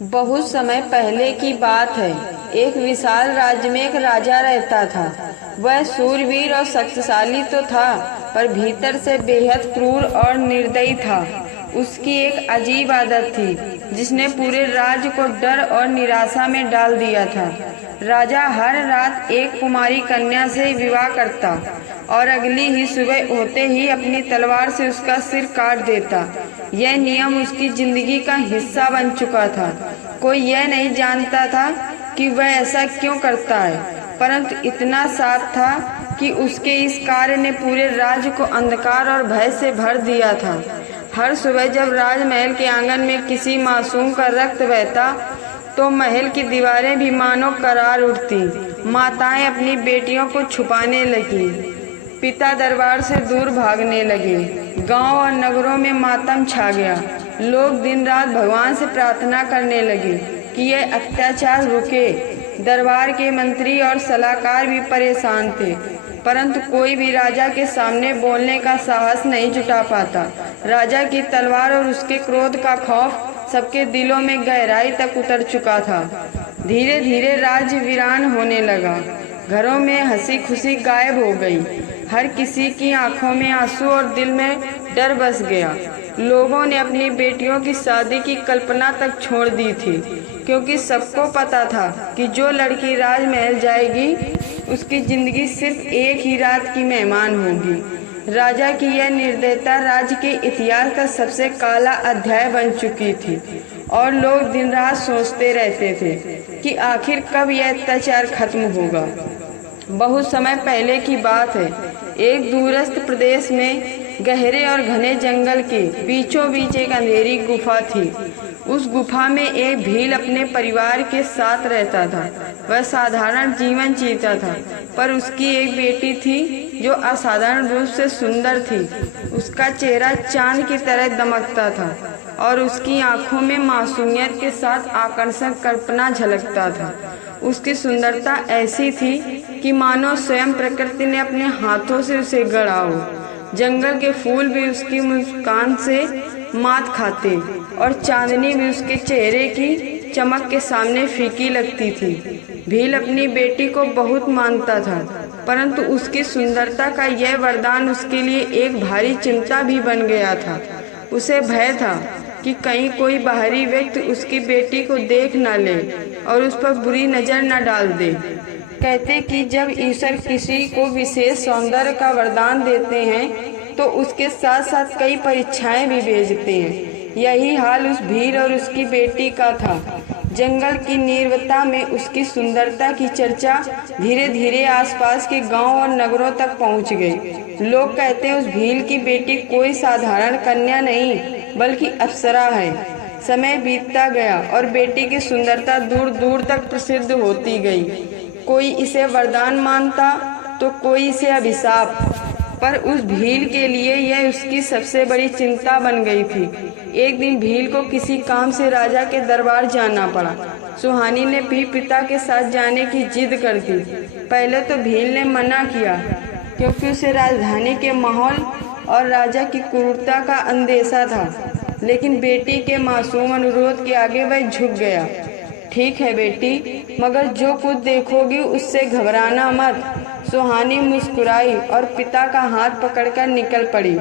बहुत समय पहले की बात है। एक विशाल राज्य में एक राजा रहता था। वह शूरवीर और शक्तिशाली तो था, पर भीतर से बेहद क्रूर और निर्दयी था। उसकी एक अजीब आदत थी जिसने पूरे राज्य को डर और निराशा में डाल दिया था। राजा हर रात एक कुमारी कन्या से विवाह करता और अगली ही सुबह होते ही अपनी तलवार से उसका सिर काट देता। यह नियम उसकी जिंदगी का हिस्सा बन चुका था। कोई यह नहीं जानता था कि वह ऐसा क्यों करता है, परंतु इतना साफ था कि उसके इस कार्य ने पूरे राज्य को अंधकार और भय से भर दिया था। हर सुबह जब राजमहल के आंगन में किसी मासूम का रक्त बहता तो महल की दीवारें भी मानो करार उठती। माताएं अपनी बेटियों को छुपाने लगी, पिता दरबार से दूर भागने लगे। गांव और नगरों में मातम छा गया। लोग दिन रात भगवान से प्रार्थना करने लगे कि यह अत्याचार रुके। दरबार के मंत्री और सलाहकार भी परेशान थे, परंतु कोई भी राजा के सामने बोलने का साहस नहीं जुटा पाता। राजा की तलवार और उसके क्रोध का खौफ सबके दिलों में गहराई तक उतर चुका था। धीरे धीरे राज्य वीरान होने लगा। घरों में हंसी खुशी गायब हो गई। हर किसी की आंखों में आंसू और दिल में डर बस गया। लोगों ने अपनी बेटियों की शादी की कल्पना तक छोड़ दी थी, क्योंकि सबको पता था कि जो लड़की राजमहल जाएगी उसकी जिंदगी सिर्फ एक ही रात की मेहमान होगी। राजा की यह निर्दयता राज्य के इतिहास का सबसे काला अध्याय बन चुकी थी और लोग दिन रात सोचते रहते थे कि आखिर कब यह अत्याचार खत्म होगा। बहुत समय पहले की बात है। एक दूरस्थ प्रदेश में गहरे और घने जंगल के बीचों बीच एक अंधेरी गुफा थी। उस गुफा में एक भील अपने परिवार के साथ रहता था। वह साधारण जीवन जीता था, पर उसकी एक बेटी थी जो असाधारण रूप से सुंदर थी। उसका चेहरा चांद की तरह दमकता था और उसकी आंखों में मासूमियत के साथ आकर्षक कल्पना झलकता था। उसकी सुंदरता ऐसी थी कि मानो स्वयं प्रकृति ने अपने हाथों से उसे गढ़ा हो। जंगल के फूल भी उसकी मुस्कान से मात खाते और चांदनी भी उसके चेहरे की चमक के सामने फीकी लगती थी। भील अपनी बेटी को बहुत मानता था, परंतु उसकी सुंदरता का यह वरदान उसके लिए एक भारी चिंता भी बन गया था। उसे भय था कि कहीं कोई बाहरी व्यक्ति उसकी बेटी को देख न ले और उस पर बुरी नजर न डाल दे। कहते कि जब ईश्वर किसी को विशेष सौंदर्य का वरदान देते हैं तो उसके साथ साथ कई परीक्षाएं भी भेजते हैं। यही हाल उस भील और उसकी बेटी का था। जंगल की नीरवता में उसकी सुंदरता की चर्चा धीरे धीरे आसपास के गांव और नगरों तक पहुंच गई। लोग कहते हैं उस भील की बेटी कोई साधारण कन्या नहीं बल्कि अप्सरा है। समय बीतता गया और बेटी की सुंदरता दूर दूर तक प्रसिद्ध होती गई। कोई इसे वरदान मानता तो कोई इसे अभिशाप, पर उस भील के लिए यह उसकी सबसे बड़ी चिंता बन गई थी। एक दिन भील को किसी काम से राजा के दरबार जाना पड़ा। सुहानी ने भी पिता के साथ जाने की जिद कर दी। पहले तो भील ने मना किया, क्योंकि उसे राजधानी के माहौल और राजा की क्रूरता का अंदेशा था, लेकिन बेटी के मासूम अनुरोध के आगे वह झुक गया। ठीक है बेटी, मगर जो कुछ देखोगी उससे घबराना मत। सुहानी मुस्कुराई और पिता का हाथ पकड़कर निकल पड़ी।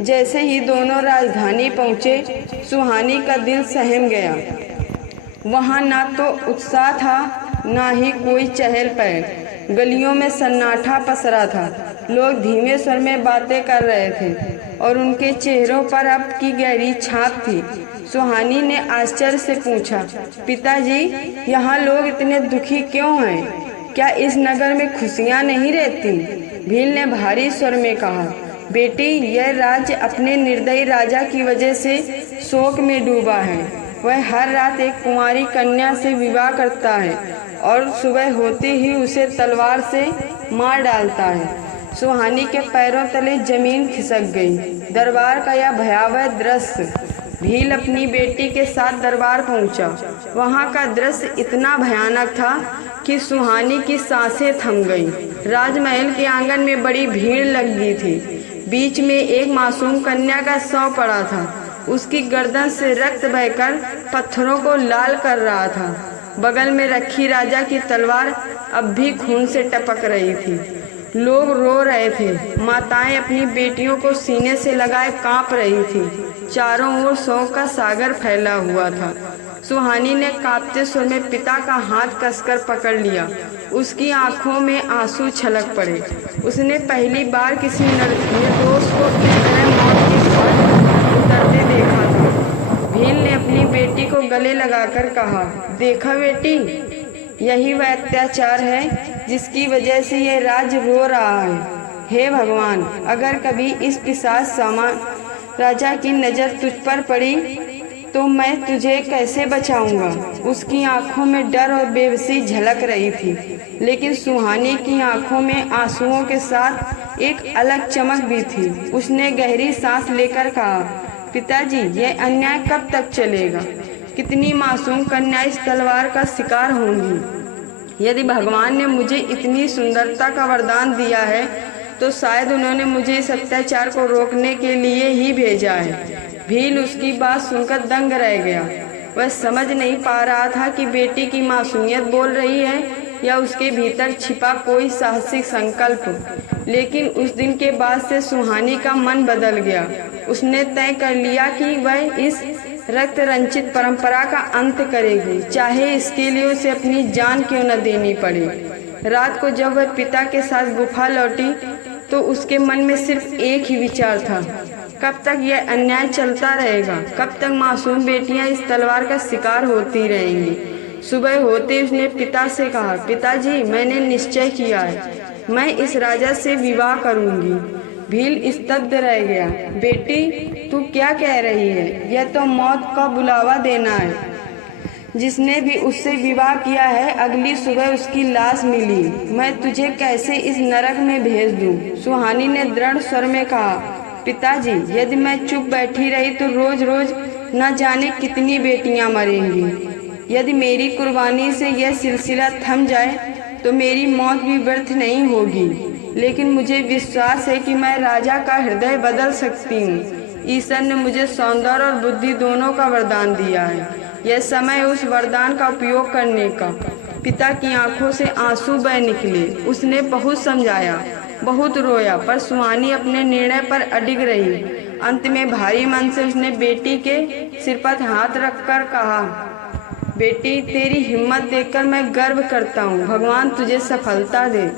जैसे ही दोनों राजधानी पहुंचे, सुहानी का दिल सहम गया। वहां ना तो उत्साह था, ना ही कोई चहल पहल। गलियों में सन्नाटा पसरा था। लोग धीमे स्वर में बातें कर रहे थे और उनके चेहरों पर अब की गहरी छाप थी। सुहानी ने आश्चर्य से पूछा, पिताजी, यहाँ लोग इतने दुखी क्यों हैं? क्या इस नगर में खुशियाँ नहीं रहती? भील ने भारी स्वर में कहा, बेटी, यह राज्य अपने निर्दयी राजा की वजह से शोक में डूबा है। वह हर रात एक कुंवारी कन्या से विवाह करता है और सुबह होते ही उसे तलवार से मार डालता है। सुहानी के पैरों तले जमीन खिसक गई। दरबार का यह भयावह दृश्य। भील अपनी बेटी के साथ दरबार पहुंचा। वहां का दृश्य इतना भयानक था कि सुहानी की सांसें थम गईं। राजमहल के आंगन में बड़ी भीड़ लग गई थी। बीच में एक मासूम कन्या का शव पड़ा था। उसकी गर्दन से रक्त बहकर पत्थरों को लाल कर रहा था। बगल में रखी राजा की तलवार अब भी खून से टपक रही थी। लोग रो रहे थे। माताएं अपनी बेटियों को सीने से लगाए कांप रही थी। चारों ओर शोक का सागर फैला हुआ था। सुहानी ने कांपते स्वर में पिता का हाथ कसकर पकड़ लिया। उसकी आंखों में आंसू छलक पड़े। उसने पहली बार किसी निर्दोष को इस तरह मौत के घाट उतरते देखा था। भील ने अपनी बेटी को गले लगाकर कहा, देखा बेटी, यही वह अत्याचार है जिसकी वजह से यह राज्य रो रहा है। हे भगवान, अगर कभी इस पिशाच समान राजा की नजर तुझ पर पड़ी तो मैं तुझे कैसे बचाऊंगा। उसकी आंखों में डर और बेबसी झलक रही थी, लेकिन सुहानी की आंखों में आंसुओं के साथ एक अलग चमक भी थी। उसने गहरी सांस लेकर कहा, पिताजी, यह अन्याय कब तक चलेगा? कितनी मासूम कन्या इस तलवार का शिकार होंगी। यदि भगवान ने मुझे इतनी सुंदरता का वरदान दिया है तो शायद उन्होंने मुझे इस अत्याचार को रोकने के लिए ही भेजा है। भील उसकी बात सुनकर दंग रह गया। वह समझ नहीं पा रहा था कि बेटी की मासूमियत बोल रही है या उसके भीतर छिपा कोई साहसिक संकल्प। लेकिन उस दिन के बाद से सुहानी का मन बदल गया। उसने तय कर लिया कि वह इस रक्त रंजित परंपरा का अंत करेगी, चाहे इसके लिए उसे अपनी जान क्यों न देनी पड़े। रात को जब वह पिता के साथ गुफा लौटी तो उसके मन में सिर्फ एक ही विचार था, कब तक यह अन्याय चलता रहेगा? कब तक मासूम बेटियां इस तलवार का शिकार होती रहेंगी? सुबह होते उसने पिता से कहा, पिताजी, मैंने निश्चय किया है, मैं इस राजा से विवाह करूंगी। भील स्तब्ध रह गया। बेटी, तू क्या कह रही है? यह तो मौत का बुलावा देना है। जिसने भी उससे विवाह किया है, अगली सुबह उसकी लाश मिली। मैं तुझे कैसे इस नरक में भेज दूं? सुहानी ने दृढ़ स्वर में कहा, पिताजी, यदि मैं चुप बैठी रही तो रोज रोज न जाने कितनी बेटियां मरेंगी। यदि मेरी कुर्बानी से यह सिलसिला थम जाए तो मेरी मौत भी व्यर्थ नहीं होगी। लेकिन मुझे विश्वास है कि मैं राजा का हृदय बदल सकती हूँ। ईश्वर ने मुझे सौंदर्य और बुद्धि दोनों का वरदान दिया है। यह समय उस वरदान का उपयोग करने का। पिता की आंखों से आंसू बह निकले। उसने बहुत समझाया, बहुत रोया, पर सुहानी अपने निर्णय पर अडिग रही। अंत में भारी मन से उसने बेटी के सिर पर हाथ रखकर कहा, बेटी, तेरी हिम्मत देखकर मैं गर्व करता हूँ। भगवान तुझे सफलता दे।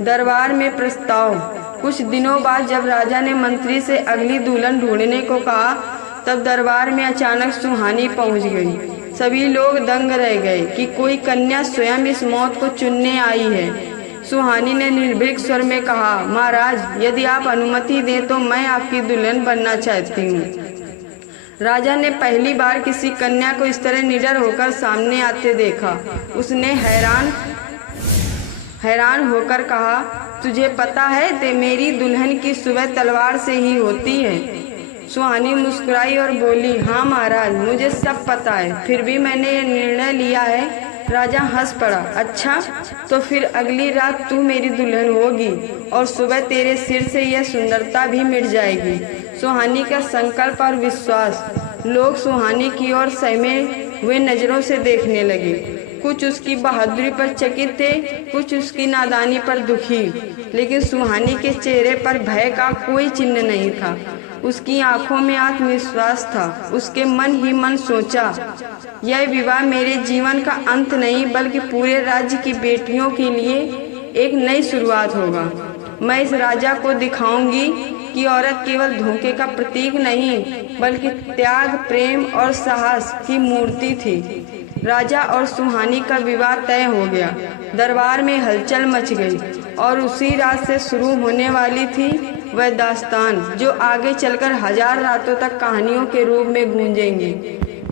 दरबार में प्रस्ताव। कुछ दिनों बाद जब राजा ने मंत्री से अगली दुल्हन ढूंढने को कहा, तब दरबार में अचानक सुहानी पहुंच गई। सभी लोग दंग रह गए कि कोई कन्या स्वयं इस मौत को चुनने आई है। सुहानी ने निर्भीक स्वर में कहा, महाराज, यदि आप अनुमति दें तो मैं आपकी दुल्हन बनना चाहती हूँ। राजा ने पहली बार किसी कन्या को इस तरह निडर होकर सामने आते देखा। उसने हैरान होकर कहा, तुझे पता है ते मेरी दुल्हन की सुबह तलवार से ही होती है। सुहानी मुस्कुराई और बोली, हाँ महाराज, मुझे सब पता है, फिर भी मैंने ये निर्णय लिया है। राजा हंस पड़ा। अच्छा, तो फिर अगली रात तू मेरी दुल्हन होगी और सुबह तेरे सिर से यह सुंदरता भी मिट जाएगी। सुहानी का संकल्प और विश्वास। लोग सुहानी की ओर सहमे हुए नजरों से देखने लगे। कुछ उसकी बहादुरी पर चकित थे, कुछ उसकी नादानी पर दुखी, लेकिन सुहानी के चेहरे पर भय का कोई चिन्ह नहीं था। उसकी आंखों में आत्मविश्वास था। उसके मन ही मन सोचा, यह विवाह मेरे जीवन का अंत नहीं बल्कि पूरे राज्य की बेटियों के लिए एक नई शुरुआत होगा। मैं इस राजा को दिखाऊंगी कि औरत केवल धोखे का प्रतीक नहीं बल्कि त्याग, प्रेम और साहस की मूर्ति थी। राजा और सुहानी का विवाह तय हो गया। दरबार में हलचल मच गई और उसी रात से शुरू होने वाली थी वह दास्तान जो आगे चलकर 1000 रातों तक कहानियों के रूप में गूंजेंगी।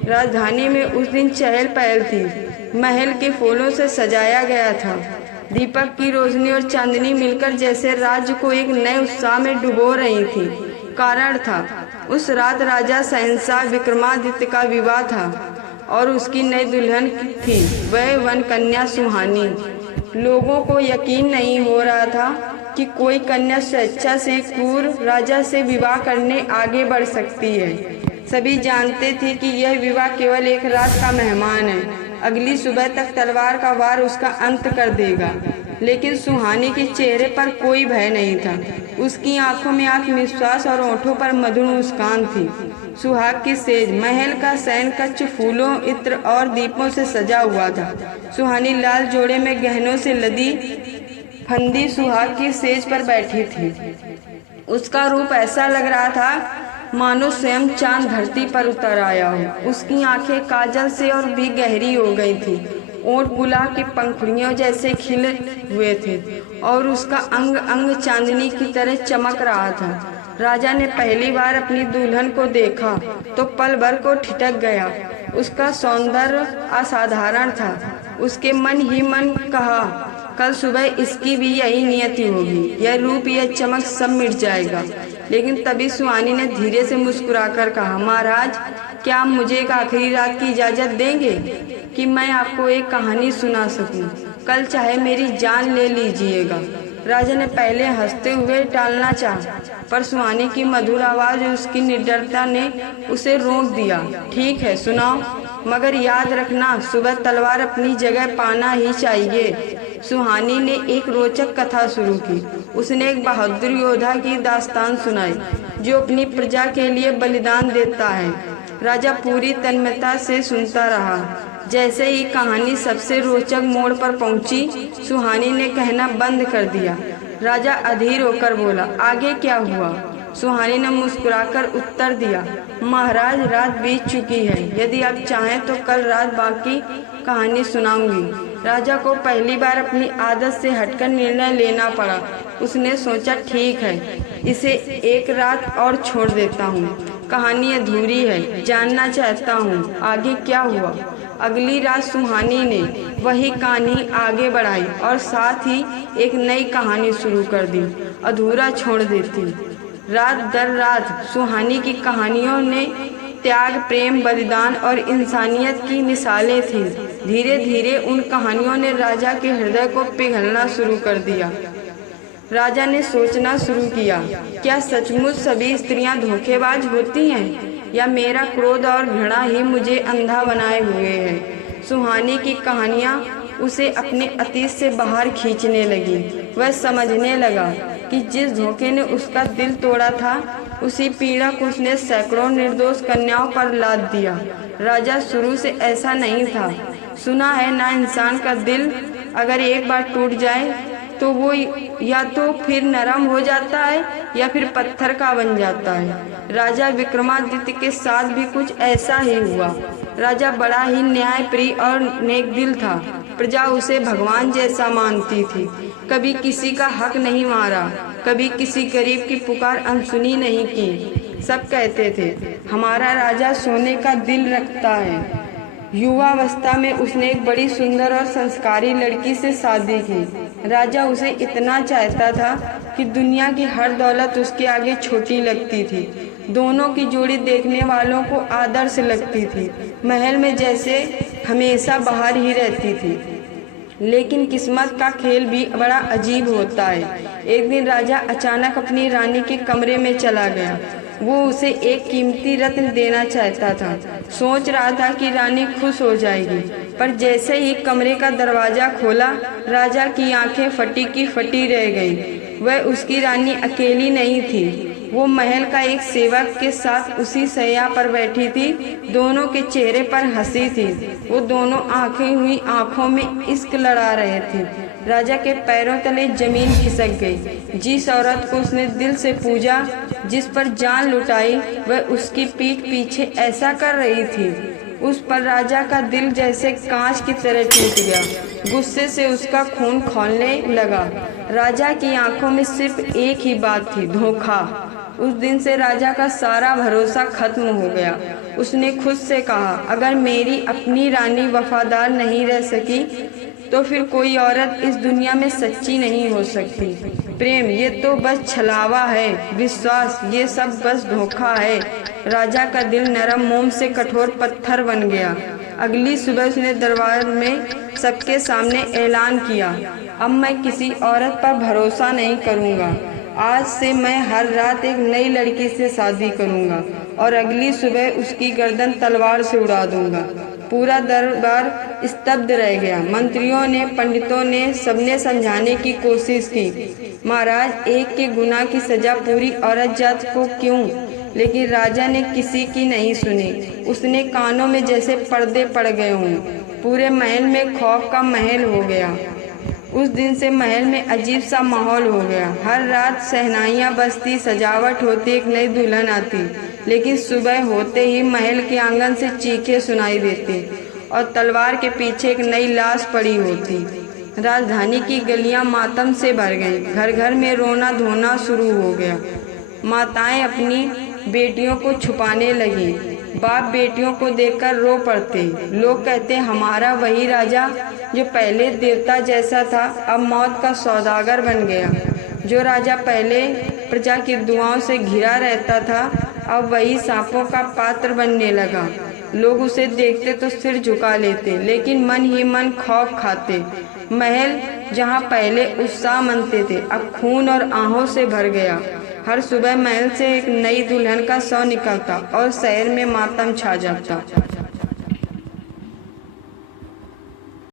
राजधानी में उस दिन चहल पहल थी। महल के फूलों से सजाया गया था। दीपक की रोशनी और चांदनी मिलकर जैसे राज्य को एक नए उत्साह में डुबो रही थी। कारण था, उस रात राजा शहंशाह विक्रमादित्य का विवाह था और उसकी नई दुल्हन थी वह वन कन्या सुहानी। लोगों को यकीन नहीं हो रहा था कि कोई कन्या स्वेच्छा से क्रूर राजा से विवाह करने आगे बढ़ सकती है। सभी जानते थे कि यह विवाह केवल एक रात का मेहमान है, अगली सुबह तक तलवार का वार उसका अंत कर देगा। लेकिन सुहानी के चेहरे पर कोई भय नहीं था। उसकी आंखों में आत्मविश्वास और होठों पर मधुर मुस्कान थी। सुहाग की सेज, महल का शयन कक्ष फूलों, इत्र और दीपों से सजा हुआ था। सुहानी लाल जोड़े में गहनों से लदी फंदी सुहाग की सेज पर बैठी थी। उसका रूप ऐसा लग रहा था मानो स्वयं चांद धरती पर उतर आया हो। उसकी आंखें काजल से और भी गहरी हो गई थी, ओठ गुलाब की पंखुड़ियों जैसे खिले हुए थे और उसका अंग अंग चांदनी की तरह चमक रहा था। राजा ने पहली बार अपनी दुल्हन को देखा तो पल भर को ठिठक गया। उसका सौंदर्य असाधारण था। उसके मन ही मन कहा, कल सुबह इसकी भी यही नियति होगी, यह रूप यह चमक सब मिट जाएगा। लेकिन तभी सुहानी ने धीरे से मुस्कुराकर कहा, महाराज, क्या आप मुझे एक आखिरी रात की इजाजत देंगे कि मैं आपको एक कहानी सुना सकूं? कल चाहे मेरी जान ले लीजिएगा। राजा ने पहले हंसते हुए टालना चाहा, पर सुहानी की मधुर आवाज और उसकी निडरता ने उसे रोक दिया। ठीक है, सुनाओ, मगर याद रखना सुबह तलवार अपनी जगह पाना ही चाहिए। सुहानी ने एक रोचक कथा शुरू की। उसने एक बहादुर योद्धा की दास्तान सुनाई जो अपनी प्रजा के लिए बलिदान देता है। राजा पूरी तन्मयता से सुनता रहा। जैसे ही कहानी सबसे रोचक मोड़ पर पहुंची, सुहानी ने कहना बंद कर दिया। राजा अधीर होकर बोला, आगे क्या हुआ? सुहानी ने मुस्कुराकर उत्तर दिया, महाराज, रात बीत चुकी है। यदि आप चाहें तो कल रात बाकी कहानी सुनाऊंगी। राजा को पहली बार अपनी आदत से हटकर निर्णय लेना पड़ा। उसने सोचा, ठीक है, इसे एक रात और छोड़ देता हूँ। कहानी अधूरी है, जानना चाहता हूँ आगे क्या हुआ। अगली रात सुहानी ने वही कहानी आगे बढ़ाई और साथ ही एक नई कहानी शुरू कर दी, अधूरा छोड़ देती। रात दर रात सुहानी की कहानियों ने त्याग, प्रेम, बलिदान और इंसानियत की मिसालें थीं। धीरे धीरे उन कहानियों ने राजा के हृदय को पिघलना शुरू कर दिया। राजा ने सोचना शुरू किया, क्या सचमुच सभी स्त्रियां धोखेबाज होती हैं या मेरा क्रोध और घृणा ही मुझे अंधा बनाए हुए है? सुहानी की कहानियां उसे अपने अतीत से बाहर खींचने लगी। वह समझने लगा कि जिस धोखे ने उसका दिल तोड़ा था, उसी पीड़ा को उसने सैकड़ों निर्दोष कन्याओं पर लाद दिया। राजा शुरू से ऐसा नहीं था। सुना है ना, इंसान का दिल अगर एक बार टूट जाए तो वो या तो फिर नरम हो जाता है या फिर पत्थर का बन जाता है। राजा विक्रमादित्य के साथ भी कुछ ऐसा ही हुआ। राजा बड़ा ही न्यायप्रिय और नेक दिल था। प्रजा उसे भगवान जैसा मानती थी। कभी किसी का हक नहीं मारा, कभी किसी गरीब की पुकार अनसुनी नहीं की। सब कहते थे, हमारा राजा सोने का दिल रखता है। युवावस्था में उसने एक बड़ी सुंदर और संस्कारी लड़की से शादी की। राजा उसे इतना चाहता था कि दुनिया की हर दौलत उसके आगे छोटी लगती थी। दोनों की जोड़ी देखने वालों को आदर्श लगती थी। महल में जैसे हमेशा बाहर ही रहती थी। लेकिन किस्मत का खेल भी बड़ा अजीब होता है। एक दिन राजा अचानक अपनी रानी के कमरे में चला गया। वो उसे एक कीमती रत्न देना चाहता था। सोच रहा था कि रानी खुश हो जाएगी, पर जैसे ही कमरे का दरवाजा खोला, राजा की आंखें फटी की फटी रह गईं। वह उसकी रानी अकेली नहीं थी। वो महल का एक सेवक के साथ उसी शैया पर बैठी थी। दोनों के चेहरे पर हंसी थी। वो दोनों आंखें हुई आंखों में इश्क लड़ा रहे थे। राजा के पैरों तले जमीन खिसक गई। जिस औरत को उसने दिल से पूजा, जिस पर जान लुटाई, वह उसकी पीठ पीछे ऐसा कर रही थी। उस पर राजा का दिल जैसे कांच की तरह टूट गया। गुस्से से उसका खून खौलने लगा। राजा की आंखों में सिर्फ एक ही बात थी, धोखा। उस दिन से राजा का सारा भरोसा खत्म हो गया। उसने खुद से कहा, अगर मेरी अपनी रानी वफादार नहीं रह सकी तो फिर कोई औरत इस दुनिया में सच्ची नहीं हो सकती। प्रेम ये तो बस छलावा है, विश्वास ये सब बस धोखा है। राजा का दिल नरम मोम से कठोर पत्थर बन गया। अगली सुबह उसने दरबार में सबके सामने ऐलान किया, अब मैं किसी औरत पर भरोसा नहीं करूंगा। आज से मैं हर रात एक नई लड़की से शादी करूंगा और अगली सुबह उसकी गर्दन तलवार से उड़ा दूंगा। पूरा दरबार स्तब्ध रह गया। मंत्रियों ने, पंडितों ने, सबने समझाने की कोशिश की, महाराज एक के गुनाह की सजा पूरी औरत जात को क्यों? लेकिन राजा ने किसी की नहीं सुनी। उसने कानों में जैसे पर्दे पड़ गए हों। पूरे महल में खौफ का महल हो गया। उस दिन से महल में अजीब सा माहौल हो गया। हर रात शहनाइयाँ बजती, सजावट होती, एक नई दुल्हन आती, लेकिन सुबह होते ही महल के आंगन से चीखें सुनाई देती और तलवार के पीछे एक नई लाश पड़ी होती। राजधानी की गलियां मातम से भर गईं। घर घर में रोना धोना शुरू हो गया। माताएं अपनी बेटियों को छुपाने लगी। बाप बेटियों को देखकर रो पड़ते। लोग कहते, हमारा वही राजा जो पहले देवता जैसा था अब मौत का सौदागर बन गया। जो राजा पहले प्रजा की दुआओं से घिरा रहता था अब वही सांपों का पात्र बनने लगा। लोग उसे देखते तो सिर झुका लेते, लेकिन मन ही मन खौफ खाते। महल जहाँ पहले उत्साह मनते थे अब खून और आहों से भर गया। हर सुबह महल से एक नई दुल्हन का शव निकलता और शहर में मातम छा जाता।